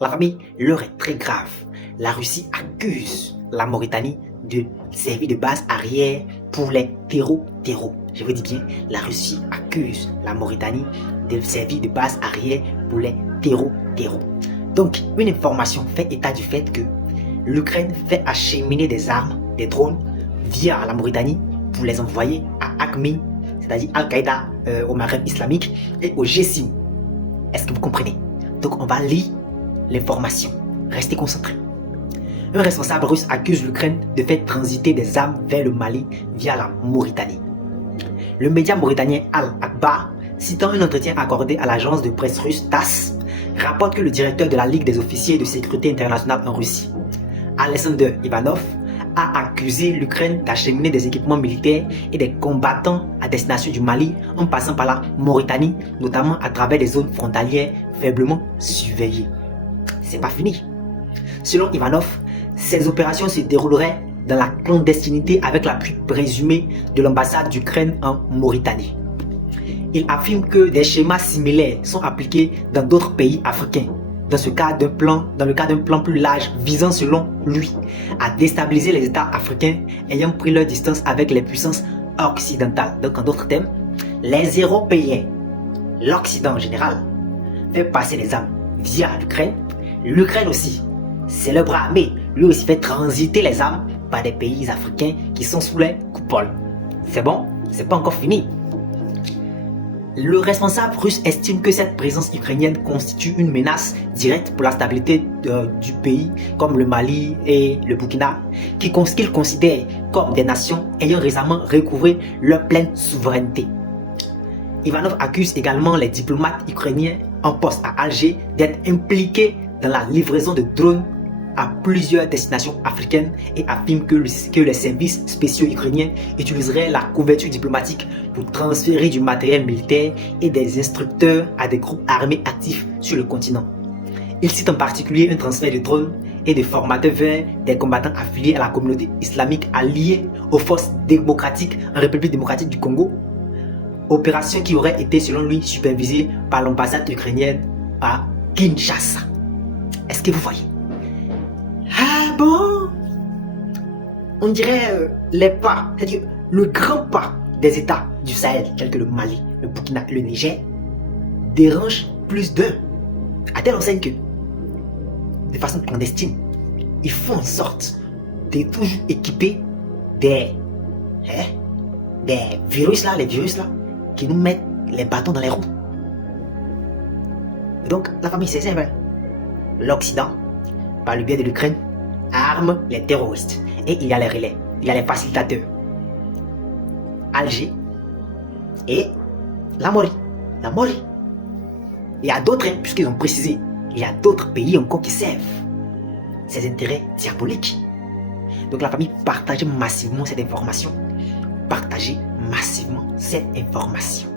La famille, l'heure est très grave. La Russie accuse la Mauritanie de servir de base arrière pour les terreaux. Je vous dis bien, la Russie accuse la Mauritanie de servir de base arrière pour les terreaux. Donc, une information fait état du fait que l'Ukraine fait acheminer des armes, des drones, via la Mauritanie pour les envoyer à AQMI, c'est-à-dire Al-Qaïda au Maghreb islamique et au G5. Est-ce que vous comprenez? Donc, on va lire l'information. Restez concentrés. Un responsable russe accuse l'Ukraine de faire transiter des armes vers le Mali via la Mauritanie. Le média mauritanien Al-Akhbar, citant un entretien accordé à l'agence de presse russe TASS, rapporte que le directeur de la Ligue des officiers de sécurité internationale en Russie, Alexander Ivanov, a accusé l'Ukraine d'acheminer des équipements militaires et des combattants à destination du Mali en passant par la Mauritanie, notamment à travers des zones frontalières faiblement surveillées. C'est pas fini. Selon Ivanov, ces opérations se dérouleraient dans la clandestinité avec l'appui présumé de l'ambassade d'Ukraine en Mauritanie. Il affirme que des schémas similaires sont appliqués dans d'autres pays africains, dans le cas d'un plan plus large visant selon lui à déstabiliser les États africains ayant pris leur distance avec les puissances occidentales. Donc en d'autres termes, les Européens, l'Occident en général, fait passer les armes via l'Ukraine. L'Ukraine aussi, c'est le bras armé, lui aussi fait transiter les armes par des pays africains qui sont sous les coupoles. C'est bon, c'est pas encore fini. Le responsable russe estime que cette présence ukrainienne constitue une menace directe pour la stabilité du pays, comme le Mali et le Burkina, qu'il considère comme des nations ayant récemment recouvré leur pleine souveraineté. Ivanov accuse également les diplomates ukrainiens en poste à Alger d'être impliqués dans la livraison de drones à plusieurs destinations africaines et affirme que les services spéciaux ukrainiens utiliseraient la couverture diplomatique pour transférer du matériel militaire et des instructeurs à des groupes armés actifs sur le continent. Il cite en particulier un transfert de drones et de formateurs vers des combattants affiliés à la communauté islamique alliée aux forces démocratiques en République démocratique du Congo, opération qui aurait été selon lui supervisée par l'ambassade ukrainienne à Kinshasa. Est-ce que vous voyez? Ah bon? On dirait les pas, c'est-à-dire le grand pas des États du Sahel, tels que le Mali, le Burkina et le Niger, dérange plus d'un. À telle enseigne que, de façon clandestine, ils font en sorte de toujours équiper des virus là, les virus là, qui nous mettent les bâtons dans les roues. Donc, la famille, c'est simple. L'Occident, par le biais de l'Ukraine, arme les terroristes. Et il y a les relais, il y a les facilitateurs. Alger et la Mauritanie. Il y a d'autres, puisqu'ils ont précisé, il y a d'autres pays encore qui servent ces intérêts diaboliques. Donc la famille, partagez massivement cette information. Partagez massivement cette information.